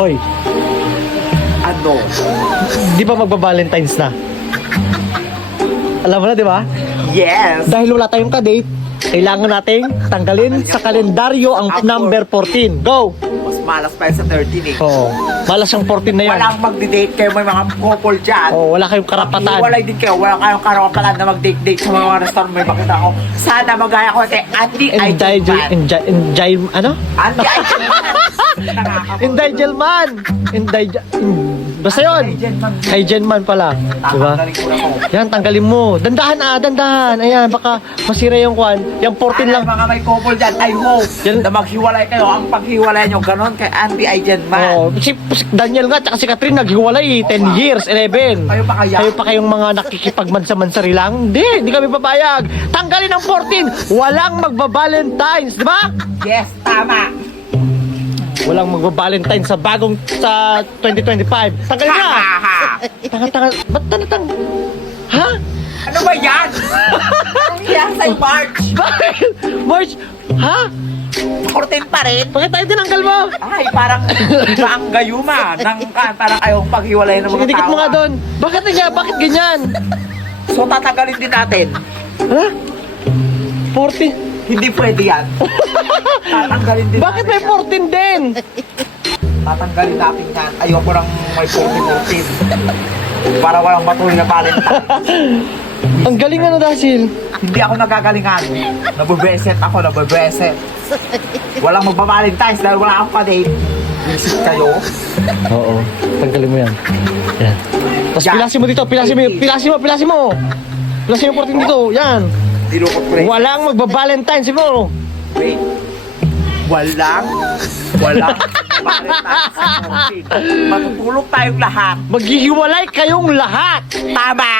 Hoy, Ano? di ba magba-Valentine's na? Alam mo na, di ba? Yes! Dahil wala tayong kadate, kailangan nating tanggalin sa kalendaryo ang number 14. Go! Mas malas pa yun sa 13 eh. Oo. Malas ang 14 na yan. Walang magdi-date kayo, may mga couple dyan. Oo, wala kayong karapatan. Walay din kayo, wala kayong karapatan na mag-date-date sa mga restaurant. May makita ko. Sana magaya ko kay Andy Aijelman. Ano? Andy Aijelman! Indigelman! Basta yun! Aijelman pala. Diba? Tatanggalin ko na ko. Yan, tanggalin mo. Dandahan dandahan. Ayan, baka masira yung kwan. Yung 14 lang. Mga may couple dyan, I hope Yan- na maghiwalay kayo. Ang paghiwalay nyo, ganon kay Andy Aijelman. Oh, si Daniel nga at si Catherine naghiwalay 10 years, 11. Kayo pa kaya? Kayo pa kayong mga nakikipagmansamansari lang? Hindi kami papayag. Tanggalin ang 14. Walang magba-Valentine's, di ba? Yes, tama. Walang magba-Valentine's sa 2025. Tanggalin na. Tanga. Ba't tanatang? Ha? Ano ba yan? Ang yan sa March. Bakit? March? Ha? 14 pa rin. Bakit tayo tinanggal mo? Ay, parang iba ang gayuma. Parang ayong paghiwalay ng Sige, mga dikit tao. mo nga doon. Bakit ganyan? So, tatanggalin din natin. Ha? 14? Hindi pwede yan. Tatanggalin din Bakit may 14 din? Tatanggalin natin yan. Ayoko lang may 14. Para walang matuloy na Valentine. Ang galing ano, Dasil. Hindi ako nagagalingan. Nabubeset ako, nabubeset. Walang magbabalentines dahil wala akong pa-date. Visit kayo. Oo, tanggalin mo yan. Yan. Tapos Yan. pilasin mo dito, pilasin mo. Pilasin mo 14 dito, yan. Dilukot ko rin. Walang magba-Valentine's mo. Wait. Walang Valentine's sa 14. Matutulog tayong lahat. Maghihiwalay kayong lahat. Tama.